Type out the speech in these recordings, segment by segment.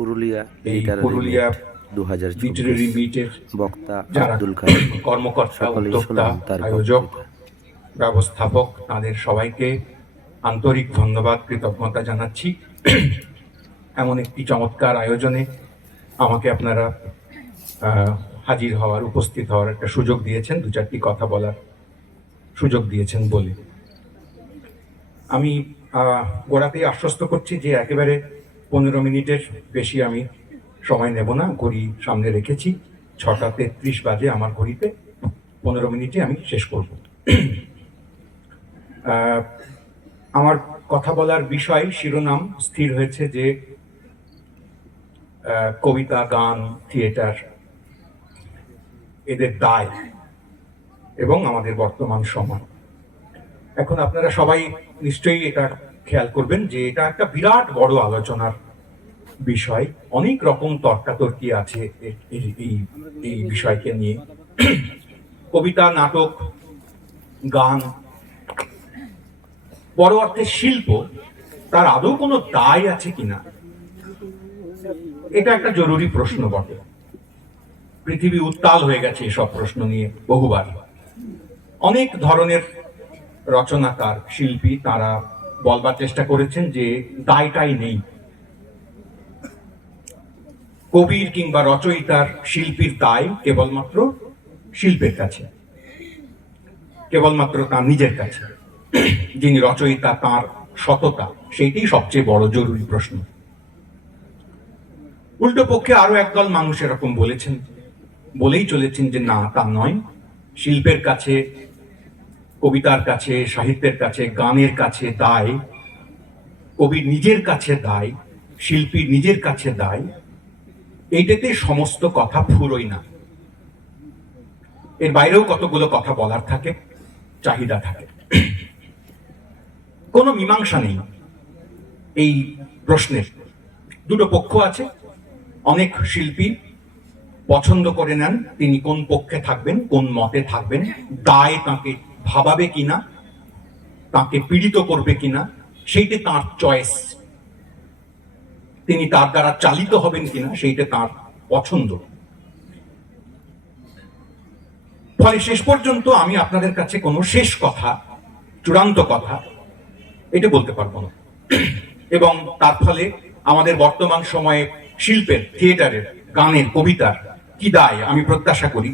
পুরুলিয়া পুরুলিয়া দু হাজার বক্তা আব্দুল কাদের। কর্মকর্তা উদ্যোক্তা আয়োজক ব্যবস্থাপক তাদের সবাইকে আন্তরিক ধন্যবাদ কৃতজ্ঞতা জানাচ্ছি। এমন একটি চমৎকার আয়োজনে আমাকে আপনারা হাজির হওয়ার উপস্থিত হওয়ার একটা সুযোগ দিয়েছেন দু চারটি কথা বলার সুযোগ দিয়েছেন বলে। আমি আহ, গোড়াতেই আশ্বস্ত করছি যে একেবারে পনেরো মিনিটের বেশি আমি সময় নেব না, ঘড়ি সামনে রেখেছি, ছটা তেত্রিশ বাজে আমার ঘড়িতে, পনেরো মিনিটে আমি শেষ করব। আমার কথা বলার বিষয়, শিরোনাম স্থির হয়েছে যে কবিতা, গান, থিয়েটার, এদের দায় এবং আমাদের বর্তমান সময়। এখন আপনারা সবাই নিশ্চয়ই এটা খেয়াল করবেন যে এটা একটা বিরাট বড় আলোচনার বিষয়, অনেক রকম তর্কাতর্কি আছে এই- এই বিষয়কে নিয়ে। কবিতা, নাটক, গান, বড় অর্থে শিল্প, তার আদৌ কোনো দায় আছে কিনা? এটা একটা জরুরি প্রশ্ন বটে। পৃথিবী উত্তাল হয়ে গেছে এসব প্রশ্ন নিয়ে বহুবার। অনেক ধরনের রচনাকার, শিল্পী তারা বলবার চেষ্টা করেছেন যে দায়টাই নেই। কবির কিংবা রচয়িতার শিল্পীর দায় কেবলমাত্র শিল্পের কাছে। কেবলমাত্র তার নিজের কাছে। যিনি রচয়িতা, তার সততা, সেইটাই সবচেয়ে বড় জরুরি প্রশ্ন। উল্টো পক্ষে আরও একদল মানুষ এরকম বলেছেন। বলেই চলেছেন যে, না, তা নয়। শিল্পের কাছে, কবিতার কাছে, সাহিত্যের কাছে, গানের কাছে দায়। কবির নিজের কাছে দায়, শিল্পীর নিজের কাছে দায়। এইটাতে সমস্ত কথা ফুরোয় না। এর বাইরেও কতগুলো কথা বলার থাকে, চাহিদা থাকে। কোনো মীমাংসা নেই এই প্রশ্নের। দুটো পক্ষ আছে, অনেক শিল্পী পছন্দ করে নেন তিনি কোন পক্ষে থাকবেন, কোন মতে থাকবেন, দায় তাকে ভাবাবে কিনা, তাকে পীড়িত করবে কিনা, সেইটা তার চয়েস তিনি তার দ্বারা চালিত হবেন কিনা সেইটা তার পছন্দ। ফলে শেষ পর্যন্ত আমি আপনাদের কাছে কোনো শেষ কথা, চূড়ান্ত কথা এটা বলতে পারব না। এবং তার ফলে আমাদের বর্তমান সময়ে শিল্পের, থিয়েটারের, গানের, কবিতার কি দায় আমি প্রত্যাশা করি,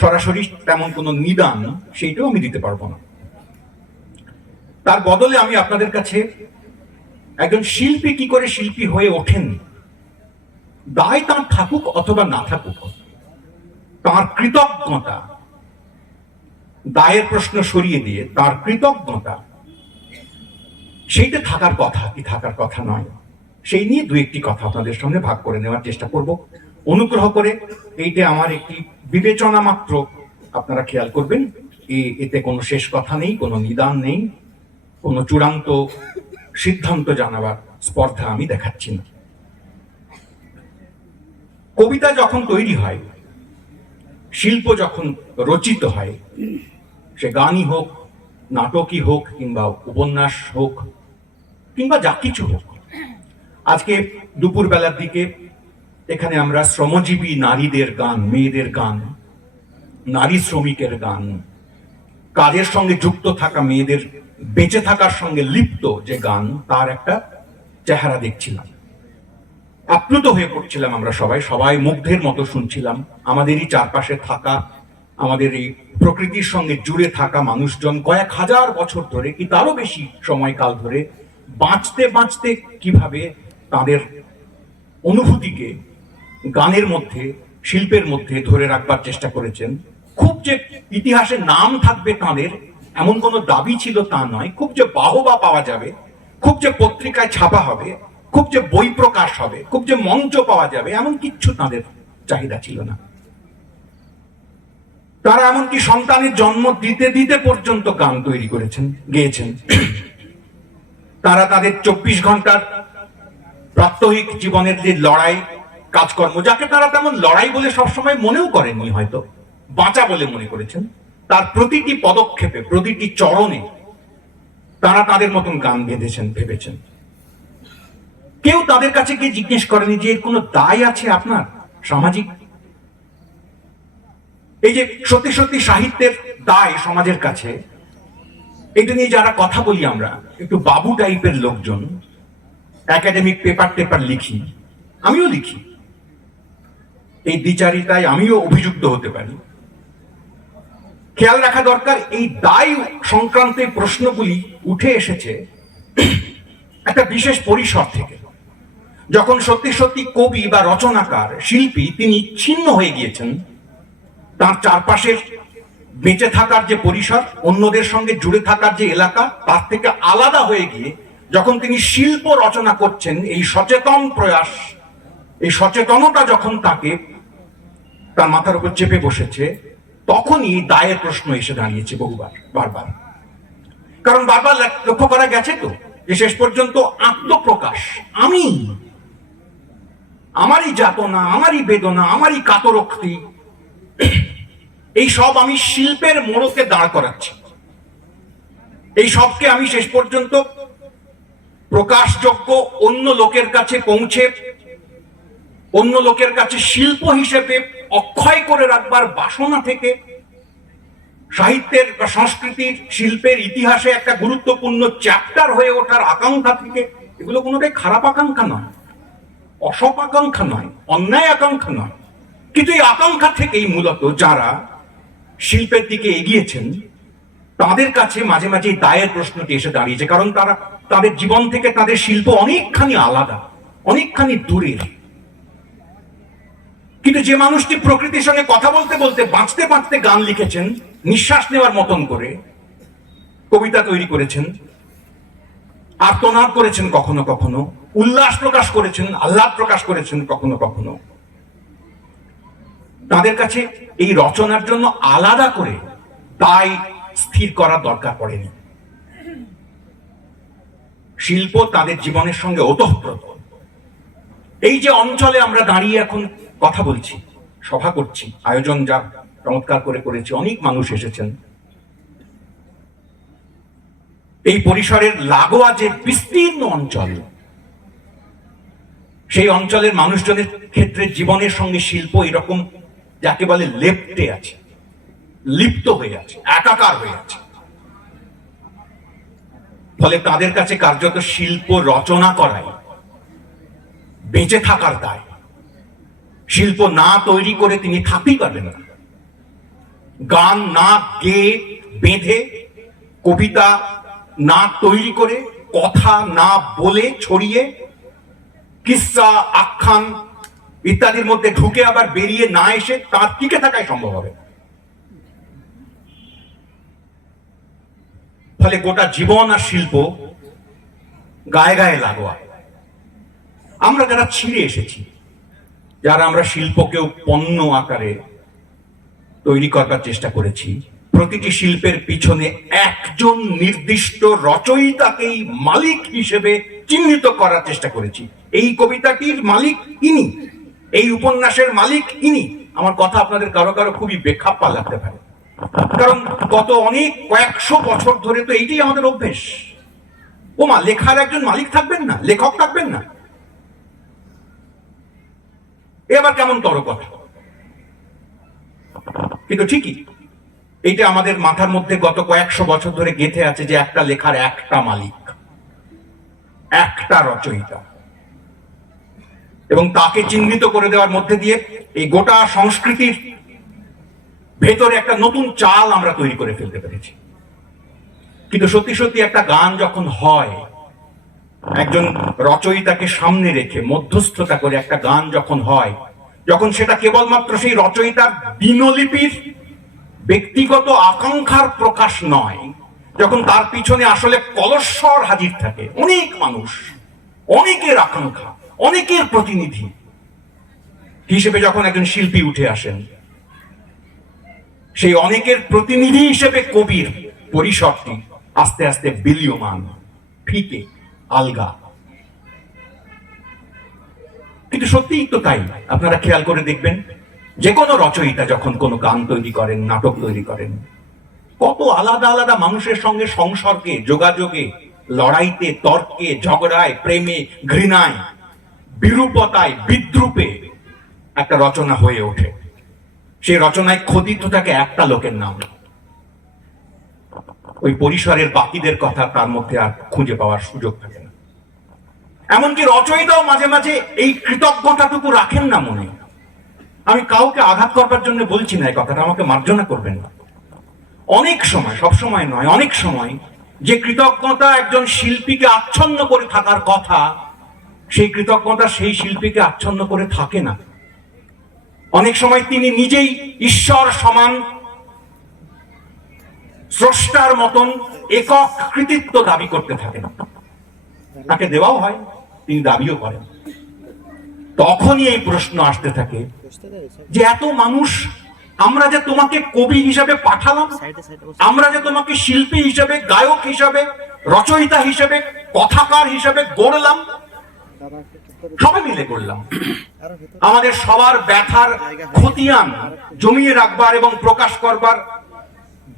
সরাসরি তেমন কোনো নিদান সেইটাও আমি দিতে পারব না। তার বদলে আমি আপনাদের কাছে একজন শিল্পী কি করে শিল্পী হয়ে ওঠেন? দায় তার থাকুক অথবা না থাকুক। তার কৃতজ্ঞতা। দায়ের প্রশ্ন সরিয়ে দিয়ে তার কৃতজ্ঞতা। সেইটা থাকার কথা, কি থাকার কথা নয়। সেই নিয়ে দু একটি কথা আপনাদের সামনে ভাগ করে নেওয়ার চেষ্টা করব। অনুগ্রহ করে এইটা আমার একটি বিবেচনা মাত্র। আপনারা খেয়াল করবেন এতে কোনো শেষ কথা নেই, কোনো নিদান নেই, কোনো চূড়ান্ত সিদ্ধান্ত জানাবার স্পর্ধা আমি দেখাচ্ছি না। কবিতা যখন তৈরি হয়, শিল্প যখন রচিত হয়, সে গানই হোক, নাটকই হোক, কিংবা উপন্যাস হোক, কিংবা যা কিছু হোক, আজকে দুপুর বেলার দিকে এখানে আমরা শ্রমজীবী নারীদের গান, মেয়েদের গান, নারী শ্রমিকের গান, কাজের সঙ্গে যুক্ত থাকা মেয়েদের বেঁচে থাকার সঙ্গে লিপ্ত যে গান, তার একটা চেহারা দেখছিলাম। আপ্লুত হয়ে পড়ছিলাম আমরা সবাই সবাই মুগ্ধের মতো শুনছিলাম। আমাদেরই চারপাশে থাকা আমাদের এই প্রকৃতির সঙ্গে জুড়ে থাকা মানুষজন কয়েক হাজার বছর ধরে, কি তারও বেশি সময়কাল ধরে, বাঁচতে বাঁচতে কীভাবে তাদের অনুভূতিকে গানের মধ্যে, শিল্পের মধ্যে ধরে রাখবার চেষ্টা করেছেন। খুব যে ইতিহাসে নাম থাকবে তাদের এমন কোনো দাবি ছিল তা নয়। খুব যে বাহবা পাওয়া যাবে, খুব যে পত্রিকায় ছাপা হবে, খুব যে বই প্রকাশ হবে, খুব যে মঞ্চ পাওয়া যাবে, এমন কিচ্ছু তাদের চাহিদা ছিল না। তারা এমনকি সন্তানের জন্ম দিতে দিতে পর্যন্ত গান তৈরি করেছেন, গেয়েছেন। তারা তাদের চব্বিশ ঘণ্টার প্রাত্যহিক জীবনের যে লড়াই, কাজকর্ম, যাকে তারা তেমন লড়াই বলে সবসময় মনেও করেননি হয়তো, বাঁচা বলে মনে করেছেন তার প্রতিটি পদক্ষেপে, প্রতিটি চরণে তারা তাদের মতন গান বেঁধেছেন, ভেবেছেন। কেউ তাদের কাছে গিয়ে জিজ্ঞেস করেনি যে এর কোনো দায় আছে আপনার সামাজিক? এই যে সত্যি সত্যি সাহিত্যের দায় সমাজের কাছে, এটা নিয়ে যারা কথা বলি আমরা, একটু বাবু টাইপের লোকজন একাডেমিক পেপার টেপার লিখি, আমিও লিখি। এই বিচারিতায় আমিও অভিযুক্ত হতে পারি। খেয়াল রাখা দরকার, এই দায় সংক্রান্ত প্রশ্নগুলি উঠে এসেছে একটা বিশেষ পরিসর থেকে। যখন সত্যি সত্যি কবি বা রচনাকার, শিল্পী তিনি ছিন্ন হয়ে গিয়েছেন, তার চারপাশের বেঁচে থাকার যে পরিসর, অন্যদের সঙ্গে জুড়ে থাকার যে এলাকা, তার থেকে আলাদা হয়ে গিয়ে যখন তিনি শিল্প রচনা করছেন, এই সচেতন প্রয়াস, এই সচেতনতা যখন তাকে, তার মাথার উপর চেপে বসেছে তখনই দায়ের প্রশ্ন এসে দাঁড়িয়েছে বহুবার, বারবার। কারণ বারবার লক্ষ্য করা গেছে তো যে শেষ পর্যন্ত আত্মপ্রকাশ, আমি, আমারই যাতনা, আমারই বেদনা, আমারই কাতরোক্তি, এই সব আমি শিল্পের মোড়কে দাঁড় করাচ্ছি। এই সবকে আমি শেষ পর্যন্ত প্রকাশযোগ্য অন্য লোকের কাছে পৌঁছে অন্য লোকের কাছে শিল্প হিসেবে অক্ষয় করে রাখবার বাসনা থেকে সাহিত্যের বা সংস্কৃতির শিল্পের ইতিহাসে একটা গুরুত্বপূর্ণ চ্যাপ্টার হয়ে ওঠার আকাঙ্ক্ষা থেকে এগুলো কোনোটাই খারাপ আকাঙ্ক্ষা নয়, অসৎ আকাঙ্ক্ষা নয়, অন্যায় আকাঙ্ক্ষা নয়। কিন্তু এই আকাঙ্ক্ষা থেকেই মূলত যারা শিল্পের দিকে এগিয়েছেন, তাদের কাছে মাঝে মাঝে দায়ের প্রশ্নটি এসে দাঁড়িয়েছে, কারণ তারা তাদের জীবন থেকে তাদের শিল্প অনেকখানি আলাদা, অনেকখানি দূরের কিন্তু যে মানুষটি প্রকৃতির সঙ্গে কথা বলতে বলতে বাঁচতে বাঁচতে গান লিখেছেন, নিঃশ্বাস নেওয়ার মতন করে কবিতা তৈরি করেছেন, আর্তনাদ করেছেন কখনো কখনো, উল্লাস প্রকাশ করেছেন, আহ্লাদ প্রকাশ করেছেন কখনো কখনো। তাদের কাছে এই রচনার জন্য আলাদা করে তাই স্থির করার দরকার পড়েনি। শিল্প তাদের জীবনের সঙ্গে ওতঃপ্রোত। এই যে অঞ্চলে আমরা দাঁড়িয়ে এখন কথা বলছি, সভা করছি, আয়োজন যা চমৎকার করে করেছি, অনেক মানুষ এসেছেন। এই পরিসরের লাগোয়া যে বিস্তীর্ণ অঞ্চল, সেই অঞ্চলের মানুষজনের ক্ষেত্রে জীবনের সঙ্গে শিল্প এরকম যাকে বলে লেপ্টে আছে, লিপ্ত হয়ে আছে, একাকার হয়ে আছে। ফলে তাদের কাছে কার্যত শিল্প রচনা করাই, বেঁচে থাকার দায়। শিল্প না তৈরি করে তিনি থাকতেই পারবেন না। গান না গেয়ে বেঁধে, কবিতা না তৈরি করে, কথা না বলে ছড়িয়ে, কিসা, আখ্যান ইত্যাদির মধ্যে ঢুকে আবার বেরিয়ে না এসে তার টিকে থাকাই সম্ভব হবে। ফলে গোটা জীবন আর শিল্প গায়ে গায়ে লাগোয়া। আমরা যারা ছিঁড়ে এসেছি যারা আমরা শিল্পকেও পণ্য আকারে তৈরি করবার চেষ্টা করেছি। প্রতিটি শিল্পের পিছনে একজন নির্দিষ্ট রচয়িতাকেই মালিক হিসেবে চিহ্নিত করার চেষ্টা করেছি। এই কবিতাটির মালিক ইনি, এই উপন্যাসের মালিক ইনি। আমার কথা আপনাদের কারও কারও খুবই বেখাপ্পা লাগতে পারে। কারণ গত অনেক কয়েকশো বছর ধরে তো এইটাই আমাদের অভ্যেস। ওমা, লেখার একজন মালিক থাকবেন না, লেখক থাকবেন না। এ আবার কেমন তর কথা? কিন্তু ঠিকই। এইটা আমাদের মাথার মধ্যে গত কয়েকশো বছর ধরে গেঁথে আছে যে একটা লেখার একটা মালিক, একটা রচয়িতা। এবং তাকে চিহ্নিত করে দেওয়ার মধ্যে দিয়ে এই গোটা সংস্কৃতির ভেতরে একটা নতুন চাল আমরা তৈরি করে ফেলতে পেরেছি। কিন্তু সত্যি সত্যি একটা গান যখন হয় একজন রচয়িতাকে সামনে রেখে, মধ্যস্থতা করে একটা গান যখন হয়, যখন সেটা কেবলমাত্র সেই রচয়িতার দিনলিপির ব্যক্তিগত আকাঙ্ক্ষার প্রকাশ নয়, যখন তার পিছনে আসলে কলস্বর হাজির থাকে, অনেক মানুষ, অনেকের আকাঙ্ক্ষা, অনেকের প্রতিনিধি। হিসেবে যখন একজন শিল্পী উঠে আসেন, সেই অনেকের প্রতিনিধি হিসেবে কবির পরিসরটি আস্তে আস্তে বিলীয়মান, ফিকে। আলগা। কিন্তু সত্যিই তো তাই। আপনারা খেয়াল করে দেখবেন যে কোনো রচয়িতা যখন কোনো গান তৈরি করেন, নাটক তৈরি করেন, কত আলাদা আলাদা মানুষের সঙ্গে সংসর্গে, যোগাযোগে, লড়াইতে, তর্কে, ঝগড়ায়, প্রেমে, ঘৃণায়, বিরূপতায়, বিদ্রুপে একটা রচনা হয়ে ওঠে। সেই রচনায় খোদিত থাকে একটা লোকের নাম। ওই পরিসরের বাকিদের কথা তার মধ্যে আর খুঁজে পাওয়ার সুযোগ থাকে না। এমনকি রচয়িতাও মাঝে মাঝে এই কৃতজ্ঞতাটুকু রাখেন না মনে। আমি কাউকে আঘাত করবার জন্য বলছি না, এই কথাটা আমাকে মার্জনা করবেন না। অনেক সময়, সব সময় নয়, অনেক সময় যে কৃতজ্ঞতা একজন শিল্পীকে আচ্ছন্ন করে থাকার কথা, সেই কৃতজ্ঞতা সেই শিল্পীকে আচ্ছন্ন করে থাকে না। অনেক সময় তিনি নিজেই ঈশ্বর সমান স্রষ্টার মতন একক কৃতিত্ব দাবি করতে থাকেন তাকে দেওয়াও হয়, তিনি দাবিও করেন। তখনই এই প্রশ্ন আসতে থাকে যে এত মানুষ, আমরা যে তোমাকে কবি হিসাবে পাঠালাম, আমরা যে তোমাকে শিল্পী হিসাবে, গায়ক হিসাবে, রচয়িতা হিসাবে, কথাকার হিসাবে গড়লাম, সবাই মিলে করলাম আমাদের সবার ব্যথার খতিয়ান জমিয়ে রাখবার এবং প্রকাশ করবার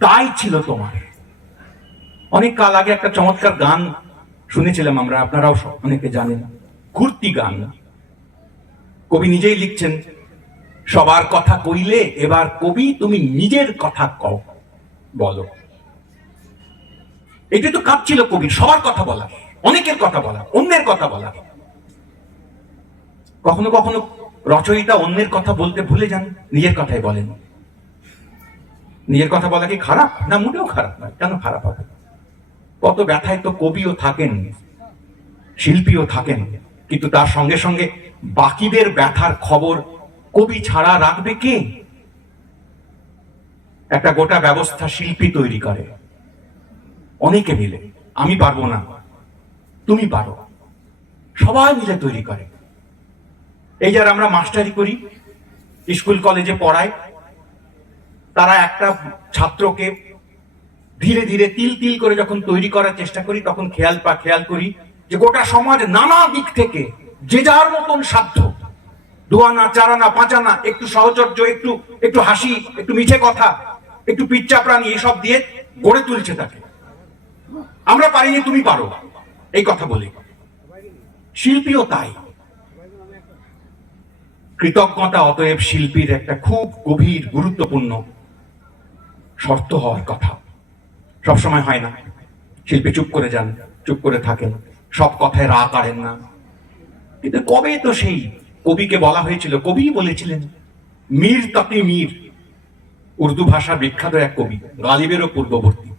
দায় ছিল তোমার। অনেক কাল আগে একটা চমৎকার গান শুনেছিলাম আমরা, আপনারাও অনেকে জানেন, ঘুরতি গান। কবি নিজেই লিখছেন, সবার কথা কইলে এবার কবি তুমি নিজের কথা কও, বলো। এটা তো কাজ ছিল কবির, সবার কথা বলা, অনেকের কথা বলা, অন্যের কথা বলা। কখনো কখনো রচয়িতা অন্যের কথা বলতে ভুলে যান, নিজের কথাই বলেন। নিজের কথা বলা কি খারাপ? না, মোটেও খারাপ নয়। কেন খারাপ হবে? কত ব্যথায় তো কবিও থাকেন, শিল্পীও থাকেন, কিন্তু তার সঙ্গে সঙ্গে বাকিদের ব্যথার খবর কবি ছাড়া রাখবে কে? একটা গোটা ব্যবস্থা শিল্পী তৈরি করে। অনেকে মিলে। আমি পারব না। তুমি পারো। সবাই মিলে তৈরি করে। এই যারা আমরা মাস্টারি করি, স্কুল, কলেজে পড়াই তারা একটা ছাত্রকে ধীরে ধীরে তিল তিল করে যখন তৈরি করার চেষ্টা করি, তখন খেয়াল পা, খেয়াল করি যে গোটা সমাজ নানা দিক থেকে যে যার মতন সাধ্য। দুয়ানা, চারানা, পাঁচানা, একটু সহচর্য, একটু একটু হাসি, একটু মিছে কথা, একটু পিচ্চা প্রাণী, এসব দিয়ে গড়ে তুলছে তাকে। আমরা পারিনি, তুমি পারো। এই কথা বলি। শিল্পীও তাই। কৃতজ্ঞতা অতএব শিল্পীর একটা খুব গভীর, গুরুত্বপূর্ণ শর্ত হওয়ার কথা। সবসময় হয় না। শিল্পী চুপ করে যান, চুপ করে থাকেন। সব কথায় রা কাড়েন না। কিন্তু কবে তো সেই কবিকে বলা হয়েছিল কবি বলেছিলেন, মীর তাকি মীর। উর্দু ভাষার বিখ্যাত এক কবি, গালিবেরও পূর্ববর্তী।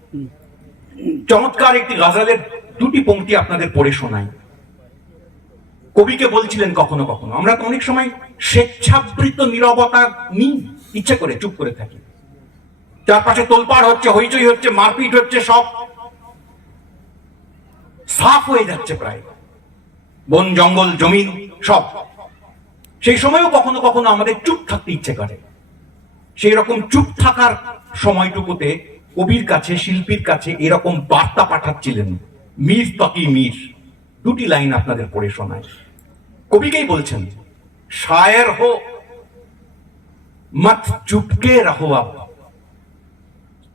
চমৎকার একটি গাজালের দুটি পংক্তি আপনাদের পড়ে শোনাই। কবিকে বলছিলেন কখনো কখনো। আমরা তো অনেক সময় স্বেচ্ছাবৃত নিরবতা নিই, ইচ্ছে করে, চুপ করে থাকি। চারপাশে তোলপাড় হচ্ছে, হইচই হচ্ছে, মারপিট হচ্ছে, সব সাফ হয়ে যাচ্ছে প্রায়। বন, জঙ্গল, জমি, সব। সেই সময়ও কখনো কখনো আমাদের চুপ থাকতে ইচ্ছে করে। সেই রকম চুপ থাকার সময়টুকুতে কবির কাছে, শিল্পীর কাছে এরকম বার্তা পাঠাচ্ছিলেন, মীর তকি মীর দুটি লাইন আপনাদের পড়ে শোনায় কবিকেই বলছেন, শায়ের হো, মত চুপকে রাহো বাবা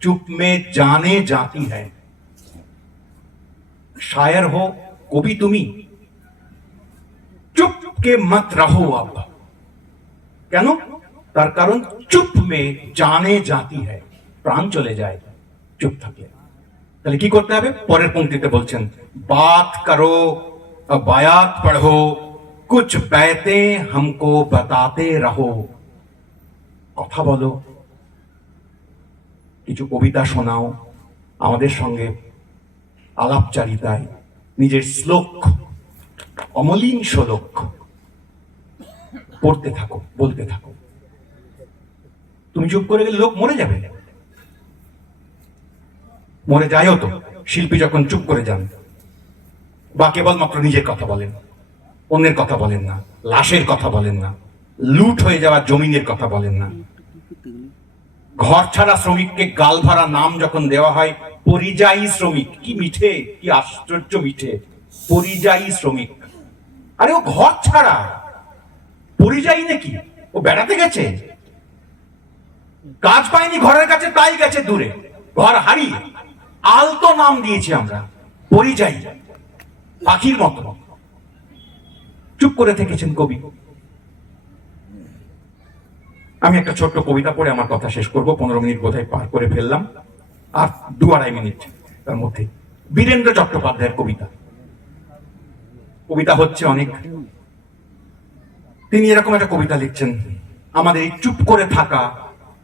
चुप में जाने जाती है शायर हो कवि তুমি চুপ কে মত রহো अब কেন তার কারণ চুপ মে জানে জাতি হ্যায় প্রাণ চলে যায় চুপ থাকলে তাহলে কি করতে হবে পরের পংক্তিতে বলছেন বাত করো বায়াত পড়ো কুছ बैते हमको बताते रहो কথা বলো কিছু কবিতা শোনাও, আমাদের সঙ্গে আলাপচারিতায় নিজের শ্লোক, অমলিন শ্লোক পড়তে থাকো, বলতে থাকো। তুমি চুপ করে গেলে লোক মরে যাবে। মরে যায়ও তো, শিল্পী যখন চুপ করে যান, বা কেবলমাত্র নিজের কথা বলেন, অন্যের কথা বলেন না, লাশের কথা বলেন না, লুট হয়ে যাওয়া জমিনের কথা বলেন না ঘর ছাড়া শ্রমিককে গাল ভরা নাম যখন দেওয়া হয়, পরিযায়ী শ্রমিক, কি মিঠে, কি আশ্চর্য মিঠে, পরিযায়ী শ্রমিক। আরে ও ঘর ছাড়া, পরিযায়ী নাকি? ও বেড়াতে গেছে? কাজ পায়নি, ঘরের কাছে তাই গেছে দূরে, ঘর হারিয়ে। আলতো নাম দিয়েছি আমরা, পরিযায়ী, পাখির মতো। চুপ করে থেকেছেন কবি। আমি একটা ছোট্ট কবিতা পড়ে আমার কথা শেষ করব। পনেরো মিনিট বোধহয় পার করে ফেললাম। আর দু আড়াই মিনিট তার মধ্যে। বীরেন্দ্র চট্টোপাধ্যায়ের কবিতা। কবিতা হচ্ছে অনেক। তিনি এরকম একটা কবিতা লিখছেন। আমাদের চুপ করে থাকা,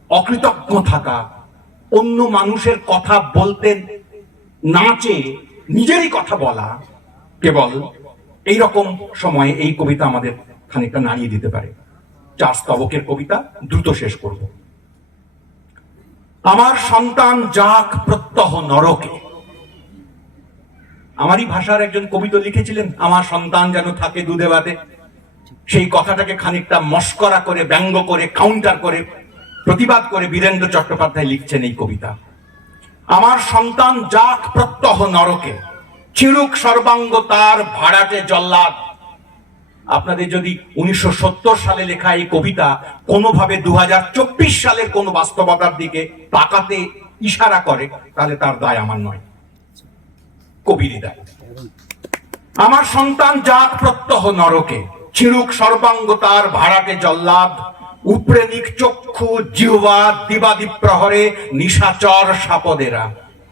অকৃতজ্ঞ থাকা, অন্য মানুষের কথা বলতে না চেয়ে নিজেরই কথা বলা কেবল এই রকম সময়ে এই কবিতা আমাদের খানিকটা নাড়িয়ে দিতে পারে। চার স্তবকের কবিতা দ্রুত শেষ করব। আমার সন্তান যাক প্রত্যহ নরকে। আমারই ভাষার একজন কবি তো লিখেছিলেন, আমার সন্তান যেন থাকে দুধে ভাতে সেই কথাটাকে খানিকটা মস্করা করে, ব্যঙ্গ করে কাউন্টার করে, প্রতিবাদ করে বীরেন্দ্র চট্টোপাধ্যায় লিখছেন এই কবিতা। আমার সন্তান যাক প্রত্যহ নরকে চিরুক সর্বাঙ্গ তার ভাড়াটে জল্লাদ। আপনাদের যদি উনিশশো সত্তর সালে লেখা এই কবিতা কোনোভাবে দু সালের কোন বাস্তবতার দিকে তাকাতে ইশারা করে, তাহলে তার দায় আমার নয়। কবিরই দায়। আমার সন্তান যাক প্রত্যহ নরকে, চিরুক সর্বাঙ্গ তার ভাড়াটে জল্লাদ। উপরে নিক চক্ষু জিহ্বা দিবাদি প্রহরে, নিশাচর সাপদেরা।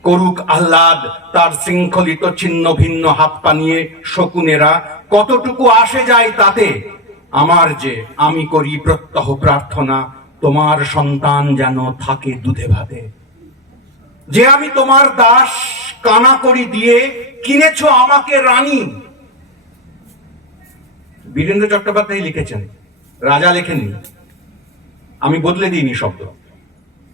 করুক আহ্লাদ তার শৃঙ্খলিত ছিন্ন ভিন্ন হাত পা নিয়ে শকুনেরা কতটুকু আসে যায় তাতে? আমার যে আমি করি প্রত্যহ প্রার্থনা, তোমার সন্তান যেন থাকে দুধে ভাতে। যে আমি তোমার দাস কানা করি দিয়ে কিনেছ আমাকে রানী। বীরেন্দ্র চট্টোপাধ্যায় লিখেছেন, রাজা লেখেননি। আমি বদলে দিইনি শব্দ।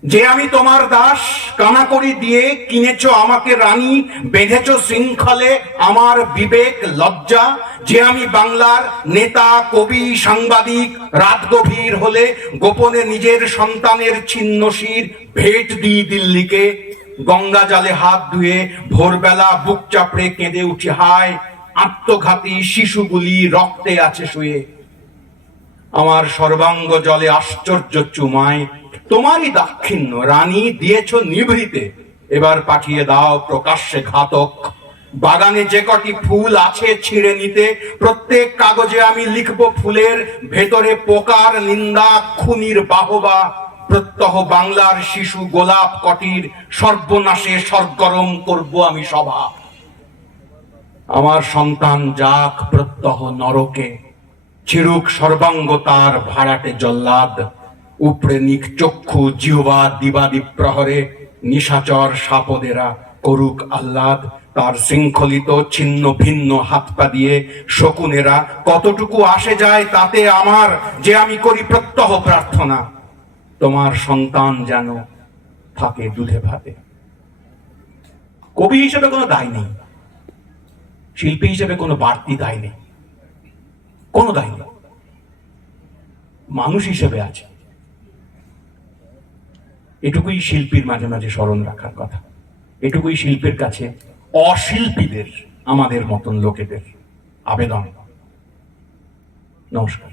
যে আমি তোমার দাস, কানাকড়ি দিয়ে কিনেছ আমাকে রানী, বেঁধেছ শৃঙ্খলে আমার বিবেক লজ্জা। যে আমি বাংলার নেতা, কবি, সাংবাদিক রাত গভীর হলে গোপনে নিজের সন্তানের ছিন্ন শির ভেট দিই দিল্লিকে। গঙ্গা জলে হাত ধুয়ে ভোরবেলা বুক চাপড়ে কেঁদে উঠি, হায়, আত্মঘাতী শিশুগুলি রক্তে আছে শুয়ে। আমার সর্বাঙ্গ জলে আশ্চর্য চুমায় তোমারই দাক্ষিণ্য, রানী দিয়েছ নিভৃতে। এবার পাঠিয়ে দাও প্রকাশ্যে ঘাতক। বাগানে যে কটি ফুল আছে ছিঁড়ে নিতে, প্রত্যেক কাগজে আমি লিখব ফুলের ভেতরে পোকার নিন্দা, খুনির বাহবা। প্রত্যহ বাংলার শিশু গোলাপ কটির সর্বনাশে সরগরম করব আমি সভা। আমার সন্তান যাক প্রত্যহ নরকে, চিরুক সর্বাঙ্গ তার ভাড়াটে জল্লাদ। উপরে নিক চক্ষু, জিহ্বা, দিবাদি প্রহরে, নিশাচর সাপদেরা করুক আহ্লাদ, তার শৃঙ্খলিত ছিন্ন ভিন্ন হাত পা দিয়ে শকুনেরা, কতটুকু আসে যায় তাতে আমার যে আমি করি প্রত্যহ প্রার্থনা। তোমার সন্তান যেন থাকে দুধে ভাতে। কবি হিসেবে কোনো দায় নেই। শিল্পী হিসেবে কোনো বাড়তি দায় নেই। কোনো দায় নেই। মানুষ হিসেবে আছে। এটুকুই শিল্পীর মাঝে মাঝে স্মরণ রাখার কথা। এটুকুই শিল্পের কাছে অশিল্পীদের, আমাদের মতন লোকেদের আবেদন। নমস্কার।